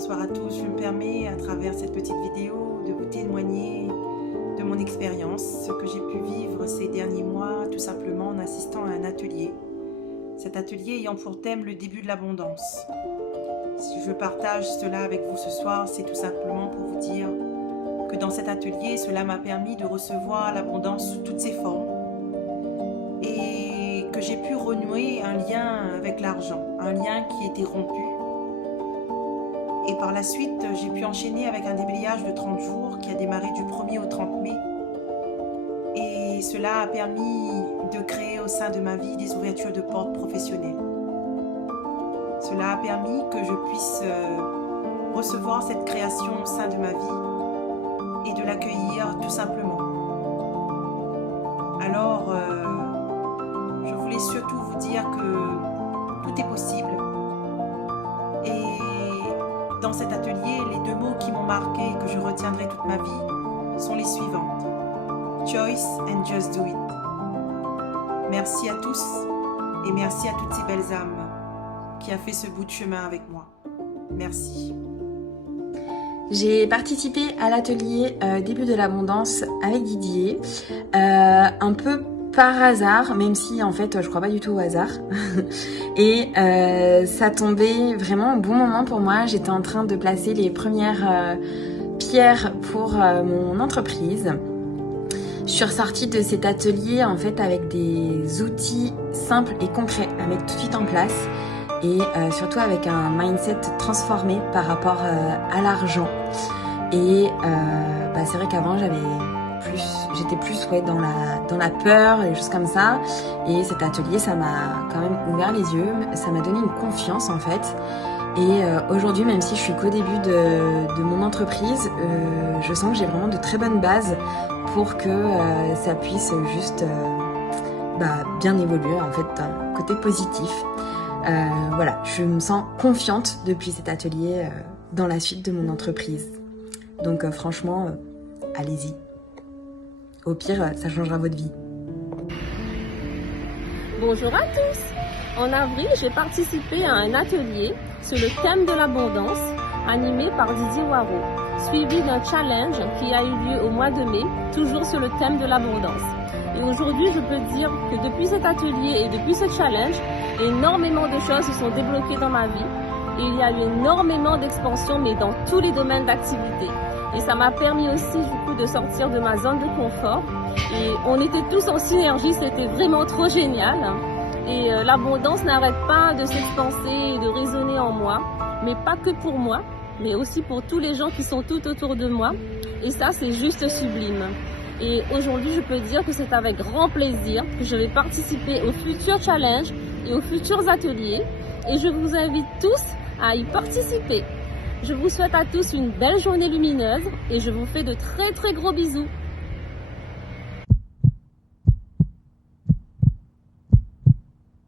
bonsoir à tous. Je me permets à travers cette petite vidéo de vous témoigner de mon expérience, ce que j'ai pu vivre ces derniers mois, tout simplement en assistant à un atelier. Cet atelier ayant pour thème le début de l'abondance. Si je partage cela avec vous ce soir, c'est tout simplement pour vous dire que dans cet atelier, cela m'a permis de recevoir l'abondance sous toutes ses formes et que j'ai pu renouer un lien avec l'argent, un lien qui était rompu. Et par la suite, j'ai pu enchaîner avec un déblayage de 30 jours qui a démarré du 1er au 30 mai. Et cela a permis de créer au sein de ma vie des ouvertures de portes professionnelles. Cela a permis que je puisse recevoir cette création au sein de ma vie et de l'accueillir tout simplement. Alors, je voulais surtout vous dire que tout est possible. Et dans cet atelier, les deux mots qui m'ont marqué et que je retiendrai toute ma vie sont les suivantes. Choice and just do it. Merci à tous et merci à toutes ces belles âmes qui a fait ce bout de chemin avec moi. Merci. J'ai participé à l'atelier début de l'abondance avec Didier, un peu par hasard, même si en fait je crois pas du tout au hasard. Et ça tombait vraiment au bon moment pour moi. J'étais en train de placer les premières pierres pour mon entreprise. Je suis ressortie de cet atelier en fait avec des outils simples et concrets à mettre tout de suite en place. Et surtout avec un mindset transformé par rapport à l'argent. Et c'est vrai qu'avant j'étais plus dans la peur et des choses comme ça. Et cet atelier, ça m'a quand même ouvert les yeux, ça m'a donné une confiance en fait. Et aujourd'hui, même si je suis qu'au début de mon entreprise, je sens que j'ai vraiment de très bonnes bases pour que ça puisse juste bien évoluer en fait, côté positif. Voilà, je me sens confiante depuis cet atelier dans la suite de mon entreprise. Donc franchement, allez-y. Au pire, ça changera votre vie. Bonjour à tous. En avril, j'ai participé à un atelier sur le thème de l'abondance animé par Didier Waro, suivi d'un challenge qui a eu lieu au mois de mai, toujours sur le thème de l'abondance. Et aujourd'hui, je peux dire que depuis cet atelier et depuis ce challenge, énormément de choses se sont débloquées dans ma vie. Et il y a eu énormément d'expansion, mais dans tous les domaines d'activité. Et ça m'a permis aussi du coup de sortir de ma zone de confort. Et on était tous en synergie, c'était vraiment trop génial. Et l'abondance n'arrête pas de s'expanser et de résonner en moi, mais pas que pour moi, mais aussi pour tous les gens qui sont tout autour de moi. Et ça, c'est juste sublime. Et aujourd'hui, je peux dire que c'est avec grand plaisir que je vais participer aux futurs challenges et aux futurs ateliers. Et je vous invite tous à y participer. Je vous souhaite à tous une belle journée lumineuse et je vous fais de très très gros bisous.